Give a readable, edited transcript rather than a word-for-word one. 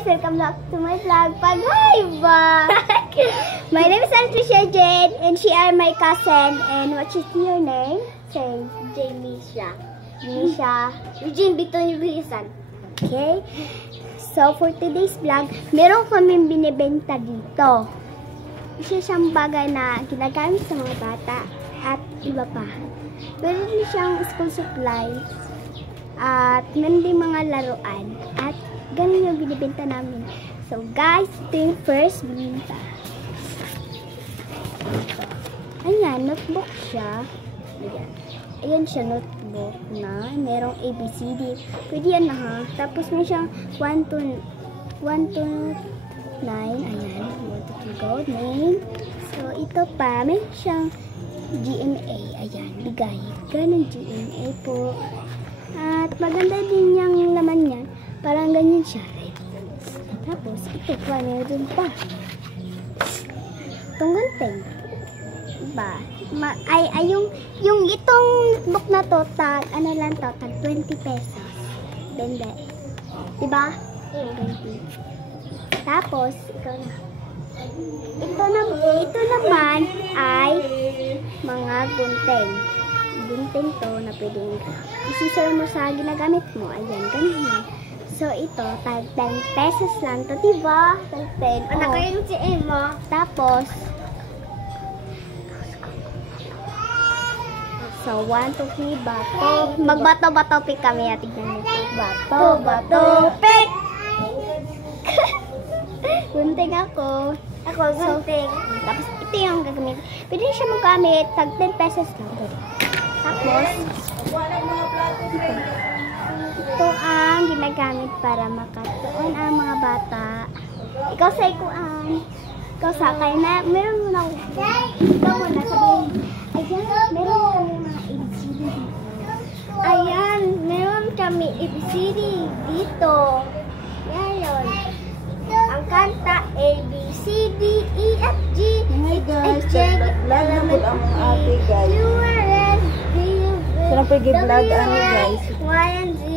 guys! Welcome back to my vlog. Pag-hi ba? My name is Patricia Jade and she are my cousin. And what is your name? Say, Jamisha. Misha. Eugene Biton Bilisan. Okay? So, for today's vlog, meron kaming binibenta dito. Isa siyang bagay na ginagamit sa mga bata at iba pa. Meron din siyang school supplies at meron din mga laruan at ganun yung binibenta namin. So, guys, ito yung first binibenta. Ayan, notebook siya. Ayan. Ayan siya, notebook na merong ABCD. Pwede yan na ha. Tapos may siyang 1 to 9. Ayan. 1 to 3 go. Name. So, ito pa. May siyang GMA. Ayan. Bigay. Ganun GMA po. At maganda din yung laman niyan. Parang ganyan siya. Tapos, ito pa. Meron pa. Itong gunting. Diba? Yung itong book na to, tag 20 pesos. Bende. Diba? 20. Tapos, ikaw na. Ito naman ay mga gunting. Gunting to na pwedeng isisara mo sa ginagamit mo. Ayan, ganyan. So, ito, tag 10 pesos lang to, diba? Tag 10. Anak ko yung si Emma. Tapos, so, 1, 2, 3, bato. Magbato-bato pick kami. Tignan nito. Bato, pick! Gunting ako. Ako, gunting. Tapos, ito yung gagamit. Pwede siya magamit. Tag 10 pesos lang. Tapos, ito ang ginagamit para makatuon ang mga bata. Ikaw sa ikuan. Ikaw sa kay na. Meron mo na ako. Ikaw mo na sabihin. Ayan, meron kami mga ABCD dito. Ayan, meron kami ABCD dito. Yan yun. Ang kanta A, B, C, D, E, F, G, H, I, J, Lalambot ang ate guys. Q, R, S, T, U, V, Sarang pag-vlog W, ano guys. Y, and Z.